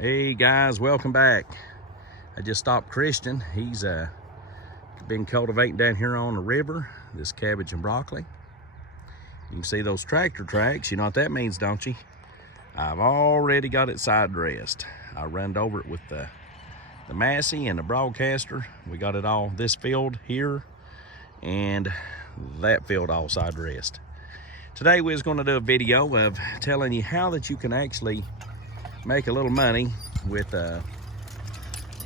Hey guys, welcome back. I just stopped Christian. He's been cultivating down here on the river, this cabbage and broccoli. You can see those tractor tracks. You know what that means, don't you? I've already got it side dressed. I run over it with the Massey and the broadcaster. We got it all, this field here and that field all side dressed. Today we was going to do a video of telling you how that you can actually make a little money with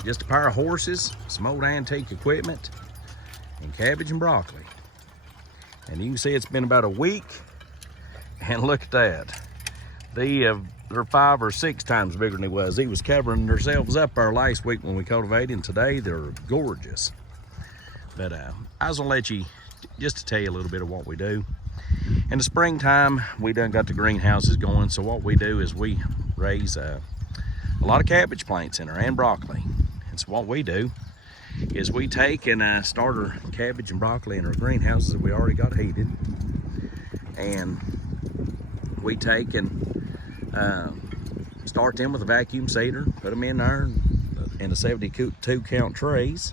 just a pair of horses, some old antique equipment, and cabbage and broccoli. And you can see it's been about a week, and look at that. They're 5 or 6 times bigger than he was. He was covering themselves up our last week when we cultivated, and today they're gorgeous. But I was gonna let you, just to tell you a little bit of what we do. In the springtime, we done got the greenhouses going, so what we do is we raise a lot of cabbage plants in there and broccoli. And so what we do is we take and start our cabbage and broccoli in our greenhouses that we already got heated, and we take and start them with a vacuum seeder, put them in there in the 72 count trays,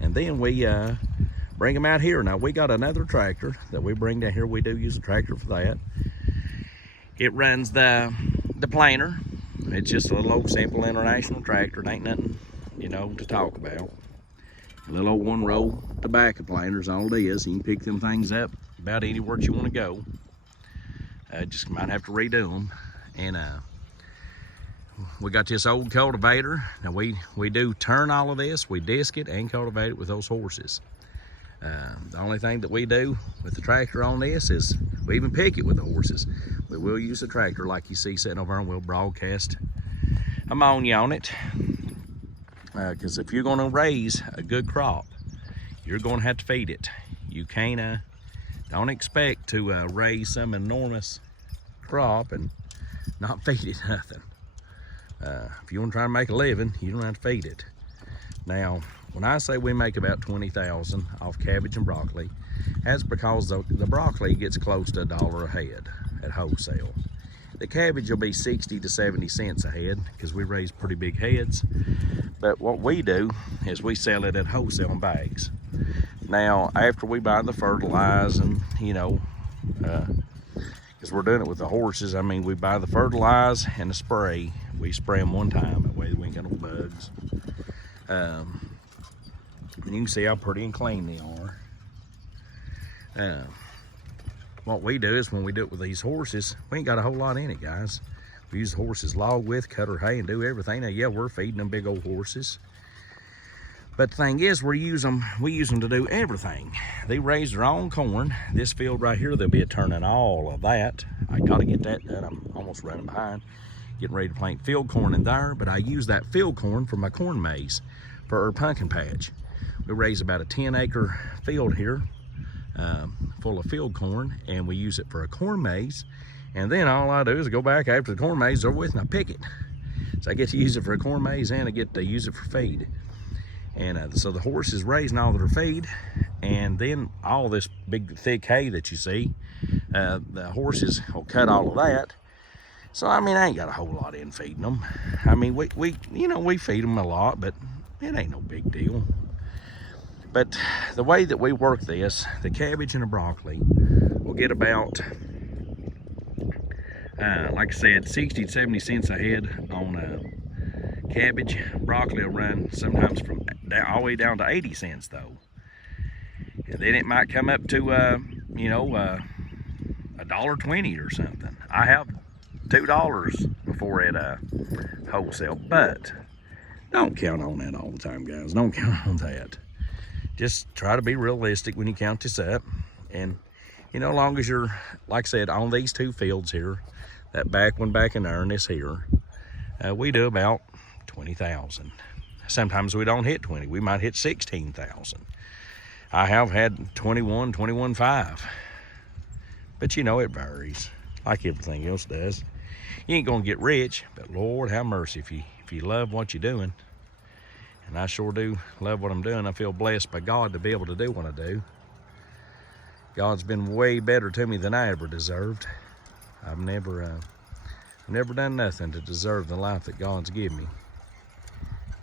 and then we bring them out here. Now we got another tractor that we bring down here. We do use a tractor for that. It runs the planer. It's just a little old simple international tractor. It ain't nothing, you know, to talk about. A little old 1-row tobacco planer is all it is. You can pick them things up about anywhere you want to go. Just might have to redo them. And we got this old cultivator. Now we do turn all of this. We disc it and cultivate it with those horses. The only thing that we do with the tractor on this is we even pick it with the horses. We will use the tractor like you see sitting over there, and we'll broadcast ammonia on it. Because if you're going to raise a good crop, you're going to have to feed it. You can't, don't expect to raise some enormous crop and not feed it nothing. If you want to try to make a living, you don't have to feed it. Now, when I say we make about 20,000 off cabbage and broccoli, that's because the broccoli gets close to $1 a head at wholesale. The cabbage will be 60 to 70 cents a head because we raise pretty big heads. But what we do is we sell it at wholesale in bags. Now, after we buy the fertilizer, and you know, because we're doing it with the horses, I mean, we buy the fertilizer and the spray. We spray them one time, that way we ain't got no bugs. And you can see how pretty and clean they are. What we do is when we do it with these horses, we ain't got a whole lot in it, guys. We use the horses log with, cut our hay, and do everything. Now, yeah, we're feeding them big old horses. But the thing is, we use them to do everything. They raise their own corn. This field right here, they'll be turning all of that. I gotta get that done. I'm almost running behind. Getting ready to plant field corn in there, but I use that field corn for my corn maze for our pumpkin patch. We raise about a 10-acre field here full of field corn, and we use it for a corn maze. And then all I do is go back after the corn maze is over with and I pick it. So I get to use it for a corn maze and I get to use it for feed. And so the horse is raising all their feed, and then all this big thick hay that you see, the horses will cut all of that. So I mean, I ain't got a whole lot in feeding them. I mean, we you know, we feed them a lot, but it ain't no big deal. But the way that we work this, the cabbage and the broccoli will get about, like I said, 60 to 70 cents a head on cabbage. Broccoli will run sometimes from all the way down to 80 cents though. And then it might come up to, you know, $1.20 or something. I have $2 before at wholesale, but don't count on that all the time, guys. Don't count on that. Just try to be realistic when you count this up. And, you know, as long as you're, like I said, on these 2 fields here, that back one back in there and this here, we do about 20,000. Sometimes we don't hit 20. We might hit 16,000. I have had 21.5. But, you know, it varies like everything else does. You ain't gonna get rich, but Lord have mercy if you love what you're doing. And I sure do love what I'm doing. I feel blessed by God to be able to do what I do. God's been way better to me than I ever deserved. I've never never done nothing to deserve the life that God's given me.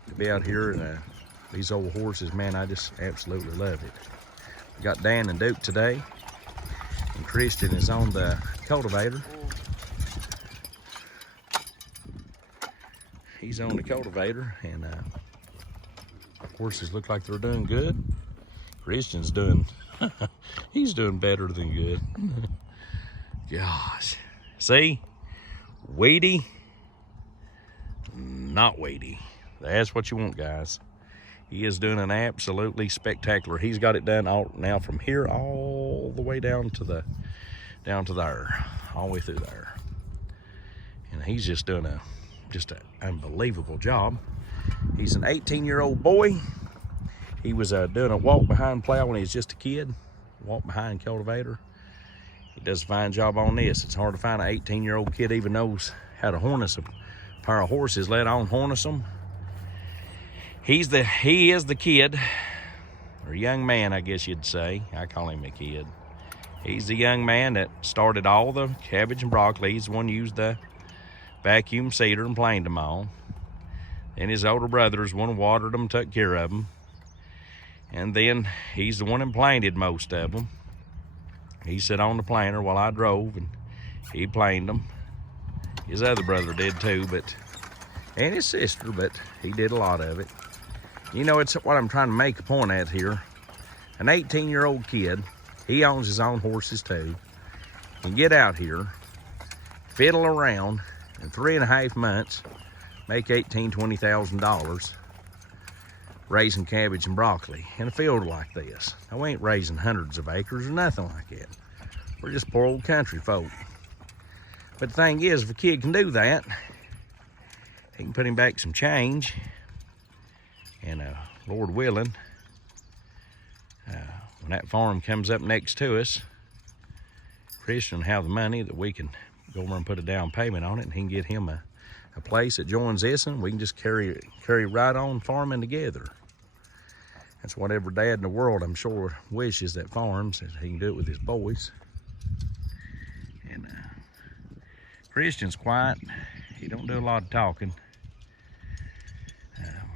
To be out here and these old horses, man, I just absolutely love it. We got Dan and Duke today, and Christian is on the cultivator. He's on the cultivator, and horses look like they're doing good. Christian's doing, he's doing better than good. Gosh. See? Weedy, not weedy. That's what you want, guys. He is doing an absolutely spectacular. He's got it done all now from here all the way down to there, all the way through there. And he's just doing an unbelievable job. He's an 18-year-old boy. He was doing a walk behind plow when he was just a kid, walk behind cultivator. He does a fine job on this. It's hard to find an 18-year-old kid even knows how to harness a pair of horses, let alone harness them. He is the kid, or young man, I guess you'd say. I call him a kid. He's the young man that started all the cabbage and broccoli. He's the one who used the vacuum seeder and planed them all. And his older brother is the one who watered them, took care of them. And then he's the one that planted most of them. He sat on the planter while I drove, and he planed them. His other brother did too, and his sister, but he did a lot of it. You know, it's what I'm trying to make a point at here. An 18-year-old kid, he owns his own horses too, can get out here, fiddle around, in 3.5 months, make $18,000 to $20,000 raising cabbage and broccoli in a field like this. Now, we ain't raising hundreds of acres or nothing like that. We're just poor old country folk. But the thing is, if a kid can do that, he can put him back some change, and Lord willing, when that farm comes up next to us, Christian will have the money that we can go over and put a down payment on it, and he can get him a place that joins this, and we can just carry right on farming together. That's what every dad in the world, I'm sure, wishes that farms, that he can do it with his boys. And Christian's quiet. He don't do a lot of talking.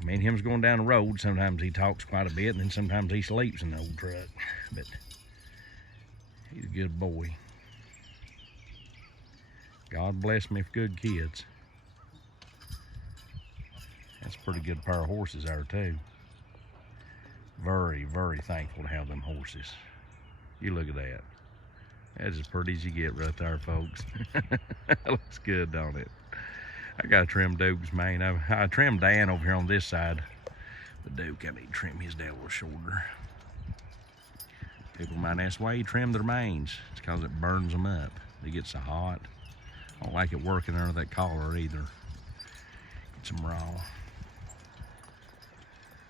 Me and him's going down the road. Sometimes he talks quite a bit, and then sometimes he sleeps in the old truck. But he's a good boy. God bless me with good kids. That's a pretty good pair of horses there too. Very, very thankful to have them horses. You look at that. That's as pretty as you get right there, folks. Looks good, don't it? I got to trim Duke's mane. I trimmed Dan over here on this side, but Duke, I need to trim his down a little shorter. People might ask why you trim their manes. It's because it burns them up. They get so hot. I don't like it working under that collar either. Get some raw.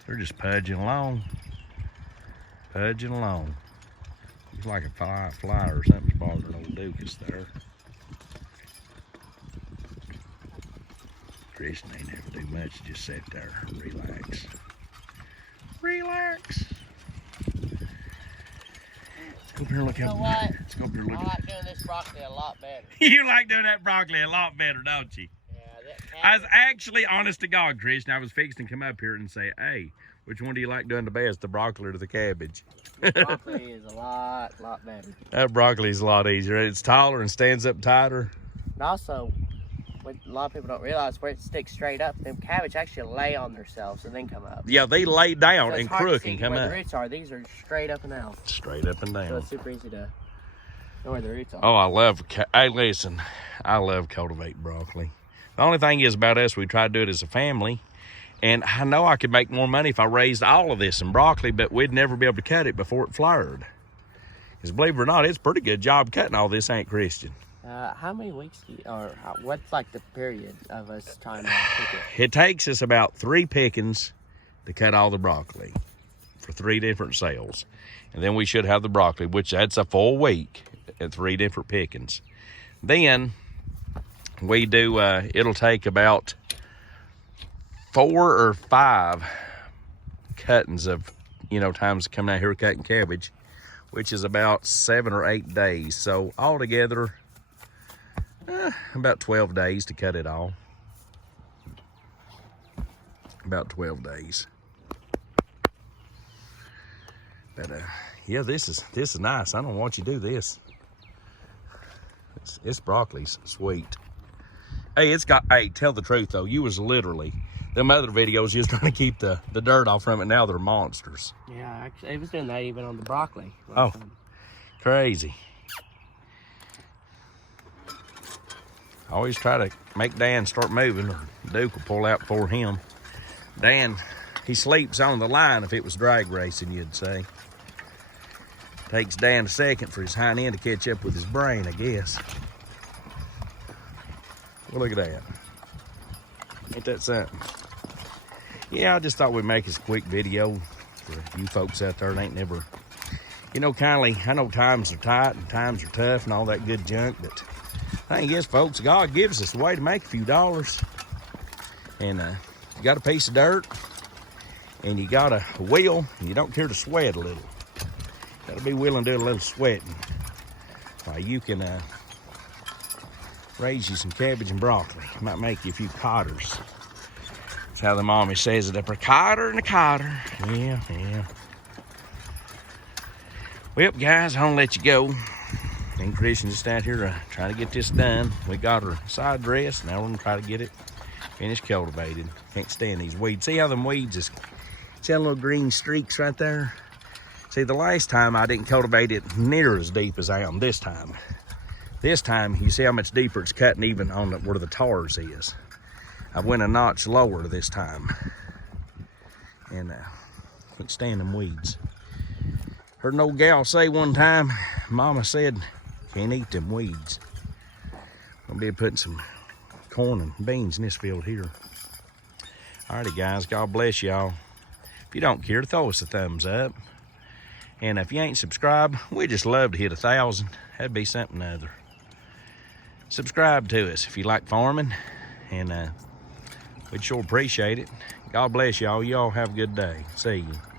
They're just pudging along. Pudging along. Looks like a fly or something's bothering old Dukas there. Christian ain't never do much, just sit there, relax. Relax. Let's go up here and look You know what? Let's go up here and look I like doing this broccoli a lot better. You like doing that broccoli a lot better, don't you? I was actually, honest to God, Christian, I was fixing to come up here and say, hey, which one do you like doing the best, the broccoli or the cabbage? Broccoli is a lot better. That broccoli is a lot easier. It's taller and stands up tighter. And also, what a lot of people don't realize, where it sticks straight up, them cabbage actually lay on themselves and then come up. Yeah, they lay down so and crook and come where up. the roots are. These are straight up and out. Straight up and down. So it's super easy to know where the roots are. Oh, hey, listen, I love cultivating broccoli. The only thing is about us, we try to do it as a family. And I know I could make more money if I raised all of this in broccoli, but we'd never be able to cut it before it flowered. Because believe it or not, it's a pretty good job cutting all this, ain't Christian? How many weeks do you, or what's like the period of us trying to pick it? It takes us about 3 pickings to cut all the broccoli for 3 different sales. And then we should have the broccoli, which that's a full week at 3 different pickings. Then we do, it'll take about 4 or 5 cuttings of, times coming out here cutting cabbage, which is about 7 or 8 days. So altogether, About 12 days to cut it all. About 12 days. But yeah, this is nice. I don't want you to do this. This broccoli's sweet. Hey, hey, tell the truth though, you was literally, them other videos, you was trying to keep the dirt off from it. Now they're monsters. Yeah, actually, it was doing that even on the broccoli. Oh, crazy. I always try to make Dan start moving, or Duke will pull out for him. Dan, he sleeps on the line if it was drag racing, you'd say. Takes Dan a second for his hind end to catch up with his brain, I guess. Well, look at that. Ain't that something? Yeah, I just thought we'd make this quick video for you folks out there that ain't never, you know, kindly, I know times are tight and times are tough and all that good junk, but the thing is, folks, God gives us a way to make a few dollars. And you got a piece of dirt and you got a wheel and you don't care to sweat a little. Got to be willing to do a little sweating. You can raise you some cabbage and broccoli. Might make you a few cotters. That's how the mommy says it up there. Cotter and a cotter. Yeah, yeah. Well, guys, I'm gonna let you go. Me and Christian just out here trying to get this done. We got her side dressed. Now we're gonna try to get it finished cultivated. Can't stand these weeds. See how them weeds is, see how little green streaks right there? See, the last time I didn't cultivate it near as deep as I am this time. This time, you see how much deeper it's cutting even on where the tars is. I went a notch lower this time. And can't stand them weeds. Heard an old gal say one time, Mama said, can't eat them weeds. I'll be putting some corn and beans in this field here. Alrighty, guys, God bless y'all. If you don't care, throw us a thumbs up. And if you ain't subscribed, we'd just love to hit 1,000. That'd be something other. Subscribe to us if you like farming, and we'd sure appreciate it. God bless y'all. Y'all have a good day. See you.